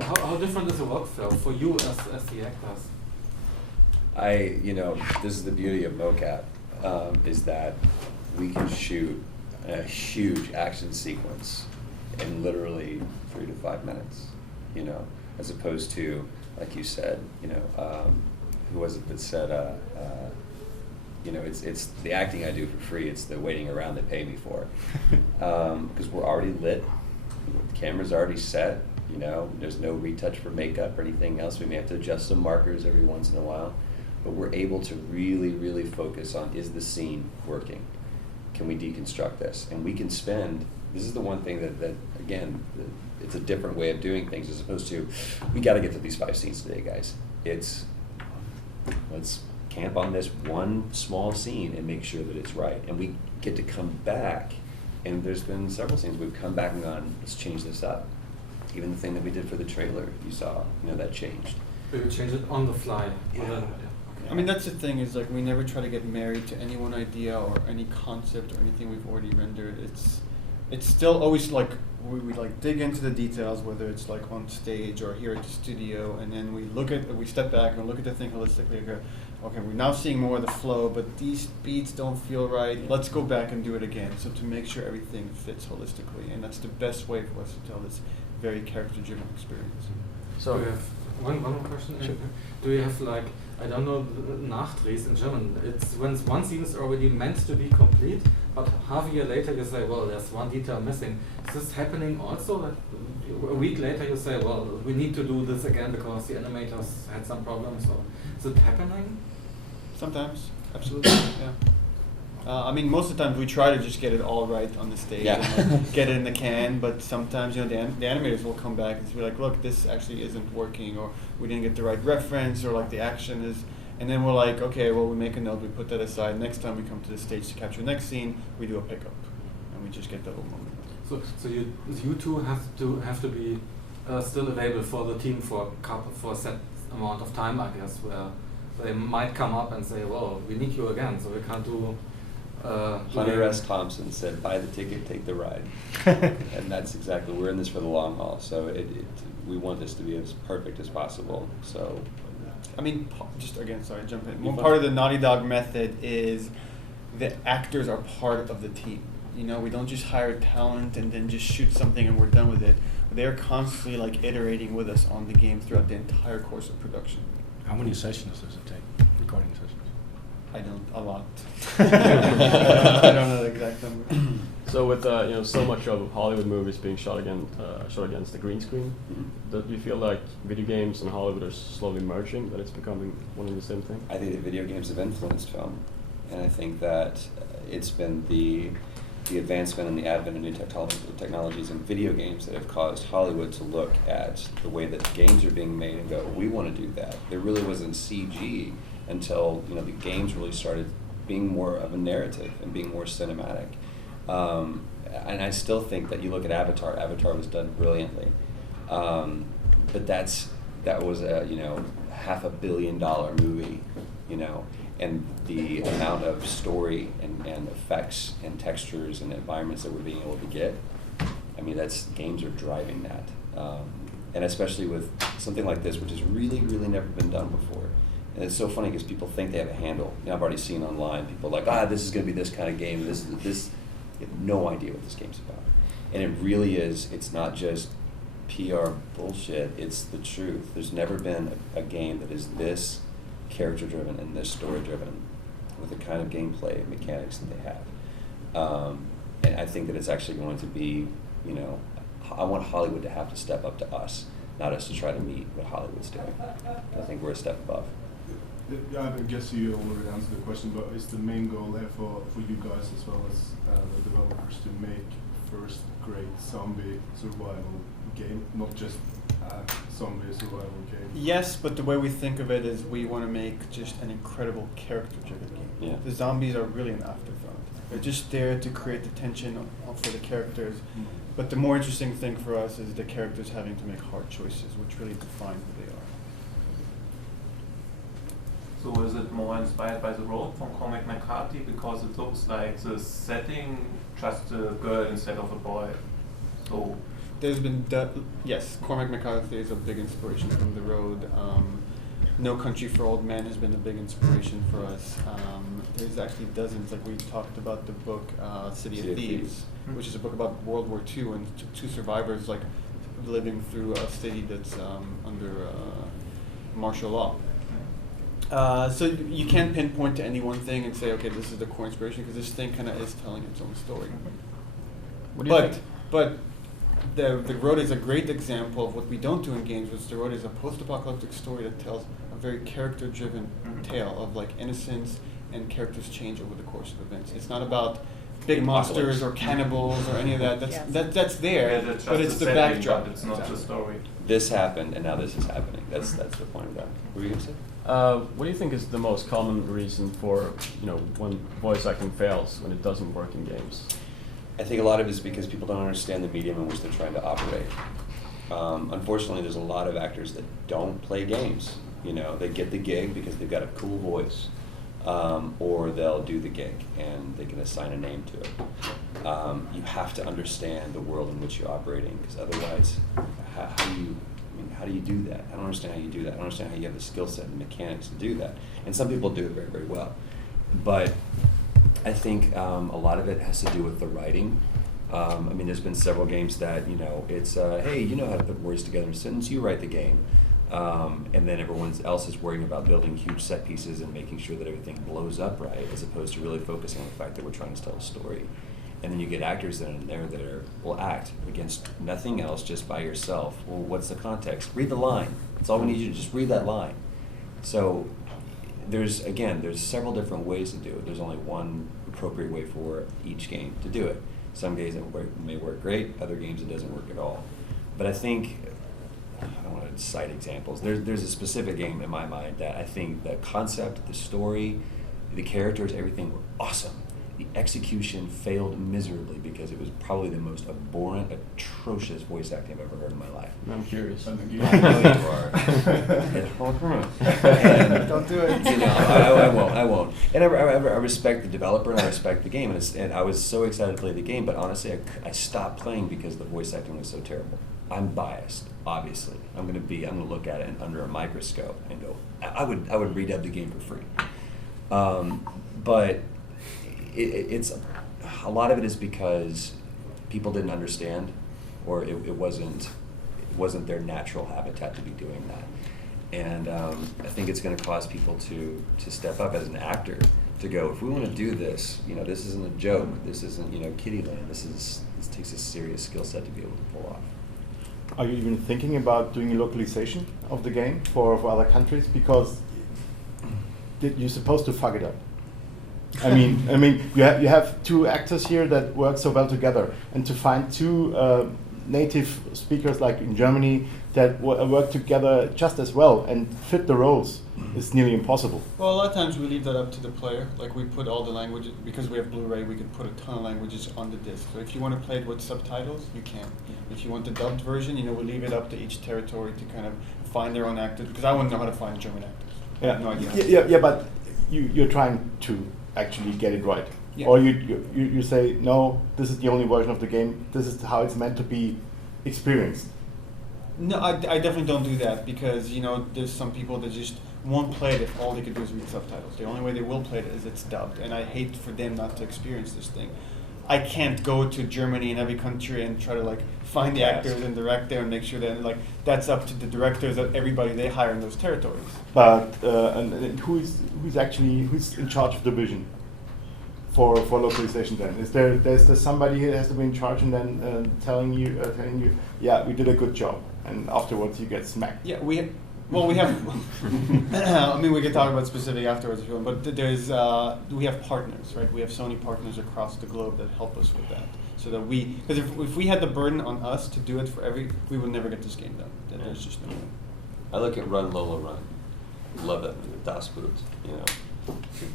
How different is the workflow for you as the actors? This is the beauty of mocap, is that we can shoot a huge action sequence in literally 3 to 5 minutes, as opposed to, like you said, who was it that said, it's the acting I do for free, it's the waiting around they pay me for. Because we're already lit, the camera's already set, there's no retouch for makeup or anything else. We may have to adjust some markers every once in a while, but we're able to really, really focus on, is the scene working? Can we deconstruct this? And we can this is the one thing that again, it's a different way of doing things as opposed to, we gotta get to these 5 scenes today, guys. Let's camp on this one small scene and make sure that it's right. And we get to come back, and there's been several scenes we've come back and gone, let's change this up. Even the thing that we did for the trailer, you saw, that changed. We would change it on the fly. Yeah. I mean, that's the thing, is like we never try to get married to any one idea or any concept or anything we've already rendered. It's still always like we like dig into the details, whether it's like on stage or here at the studio, and then we step back and look at the thing holistically and go, okay, we're now seeing more of the flow, but these beats don't feel right. Let's go back and do it again. So to make sure everything fits holistically, and that's the best way for us to tell this very character-driven experience. So we have one more question. Sure. Do you have I don't know, Nachdrehs in German? It's when one scene is already meant to be complete, but half a year later you say, well, there's one detail missing. Is this happening also? That a week later you say, well, we need to do this again because the animators had some problems? Or is it happening? Sometimes, absolutely, yeah. I mean, most of the time we try to just get it all right on the stage, and get it in the can, but sometimes, the animators will come back and be like, look, this actually isn't working, or we didn't get the right reference, or like the action is, and then we're like, okay, well, we make a note, we put that aside. Next time we come to the stage to capture the next scene, we do a pickup, and we just get the whole moment. So you two have to be still available for the team for a set amount of time, I guess, where they might come up and say, well, we need you again, so we can't do. Hunter S. Thompson said, buy the ticket, take the ride. And that's exactly, we're in this for the long haul, so we want this to be as perfect as possible. So, I mean, just again, sorry, jump in. One part of the Naughty Dog method is the actors are part of the team. We don't just hire talent and then just shoot something and we're done with it. They're constantly iterating with us on the game throughout the entire course of production. How many sessions does it take, recording sessions? I don't, a lot. I don't know the exact number. So with so much of Hollywood movies being shot against the green screen, do you feel like video games and Hollywood are slowly merging, that it's becoming one and the same thing? I think that video games have influenced film, and I think that it's been the advancement and the advent of new technologies in video games that have caused Hollywood to look at the way that games are being made and go, we want to do that. There really wasn't CG until the games really started being more of a narrative and being more cinematic. And I still think that you look at Avatar. Avatar was done brilliantly, but that was a $500 million movie, and the amount of story and effects and textures and environments that we're being able to get. I mean, games are driving that, and especially with something like this, which has really, really never been done before. And it's so funny because people think they have a handle. I've already seen online people this is going to be this kind of game. This. You have no idea what this game's about. And it really is. It's not just PR bullshit. It's the truth. There's never been a game that is this character-driven and this story-driven with the kind of gameplay and mechanics that they have. And I think that it's actually going to be, I want Hollywood to have to step up to us, not us to try to meet what Hollywood's doing. I think we're a step above. Yeah, I guess you already answered the question, but is the main goal there for you guys as well as the developers to make first great zombie survival game, not just a zombie survival game? Yes, but the way we think of it is we want to make just an incredible character-driven game. Yeah. The zombies are really an afterthought. They're just there to create the tension for the characters. Mm-hmm. But the more interesting thing for us is the characters having to make hard choices, which really define who they are. So is it more inspired by The Road from Cormac McCarthy because it looks like the setting just a girl instead of a boy? So There's been yes, Cormac McCarthy is a big inspiration from The Road. No Country for Old Men has been a big inspiration for us. There's actually dozens. Like we talked about the book City of Thieves, which is a book about World War II and two survivors like living through a city that's under martial law. So you can't pinpoint to any one thing and say, okay, this is the core inspiration, because this thing kind of is telling its own story. What do you think? But the Road is a great example of what we don't do in games, which The Road is a post-apocalyptic story that tells a very character-driven tale of like innocence and characters change over the course of events. It's not about big monsters or cannibals or any of that. That's there, that's but it's just the setting, backdrop. but it's not the story. This happened, and now this is happening. That's the point of that. What were you gonna say? What do you think is the most common reason for when voice acting fails, when it doesn't work in games? I think a lot of it is because people don't understand the medium in which they're trying to operate. Unfortunately, there's a lot of actors that don't play games. They get the gig because they've got a cool voice, or they'll do the gig and they can assign a name to it. You have to understand the world in which you're operating, because otherwise, how do you do that? I don't understand how you do that. I don't understand how you have the skill set and mechanics to do that. And some people do it very, very well. But I think a lot of it has to do with the writing. There's been several games that, it's, hey, you know how to put words together in a sentence, you write the game. And then everyone else is worrying about building huge set pieces and making sure that everything blows up right, as opposed to really focusing on the fact that we're trying to tell a story. And then you get actors that are in there that will act against nothing else, just by yourself. Well, what's the context? Read the line. That's all we need you to just read that line. So there's several different ways to do it. There's only one appropriate way for each game to do it. Some games it may work great, other games it doesn't work at all. But I think, I don't want to cite examples, there's a specific game in my mind that I think the concept, the story, the characters, everything were awesome. The execution failed miserably because it was probably the most abhorrent, atrocious voice acting I've ever heard in my life. I'm curious. I know you are. And, Don't do it. I won't. And I respect the developer and I respect the game, and I was so excited to play the game, but honestly, I stopped playing because the voice acting was so terrible. I'm biased, obviously. I'm gonna look at it under a microscope and go, I would redub the game for free. But it's a lot of it is because people didn't understand, or it wasn't their natural habitat to be doing that. And I think it's going to cause people to step up as an actor, to go, if we want to do this, this isn't a joke, this isn't Kittyland, this takes a serious skill set to be able to pull off. Are you even thinking about doing a localization of the game for other countries? Because you're supposed to fuck it up. You have two actors here that work so well together, and to find two native speakers like in Germany that work together just as well and fit the roles is nearly impossible. Well, a lot of times we leave that up to the player. Like we put all the languages, because we have Blu-ray, we can put a ton of languages on the disc. So if you want to play it with subtitles, you can. If you want the dubbed version, we leave it up to each territory to kind of find their own actors, because I wouldn't know how to find German actors. I have no idea. Yeah, but you're trying to actually get it right. Yeah. Or you say, no, this is the only version of the game, this is how it's meant to be experienced. No, I definitely don't do that, because there's some people that just won't play it if all they could do is read subtitles. The only way they will play it is it's dubbed, and I hate for them not to experience this thing. I can't go to Germany in every country and try to find the actors and direct there and make sure that that's up to the directors of everybody they hire in those territories. But and who's in charge of the vision for localization then? Is there somebody who has to be in charge and then telling you, yeah, we did a good job, and afterwards you get smacked? Yeah, we have. We can talk about specific afterwards if you want, but we have partners, right? We have Sony partners across the globe that help us with that, so that because if we had the burden on us to do it we would never get this game done. There's just no way. I look at Run Lola Run. Love that movie, Das Boot.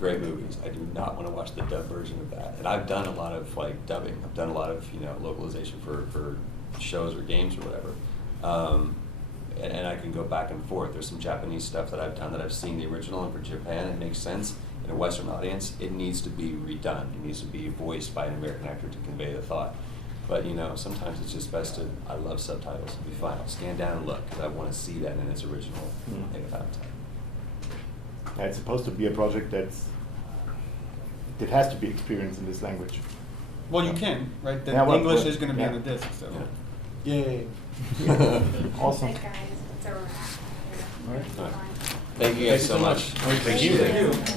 Great movies. I do not want to watch the dub version of that. And I've done a lot of dubbing. I've done a lot of localization for shows or games or whatever. and I can go back and forth. There's some Japanese stuff that I've done that I've seen the original, and for Japan it makes sense. In a Western audience, it needs to be redone. It needs to be voiced by an American actor to convey the thought. But you know, sometimes it's just best to, I love subtitles, it'll be fine. I'll scan down and look, because I want to see that in its original native habitat. Yeah, it's supposed to be a project that has to be experienced in this language. Well, you can, right? The Yeah, well, English well, is going to be yeah. on the disc, so. Yeah. Yay. Awesome. Thanks, guys. It's a wrap. All right. All right. Thank you guys so much. Thank you. Thank you.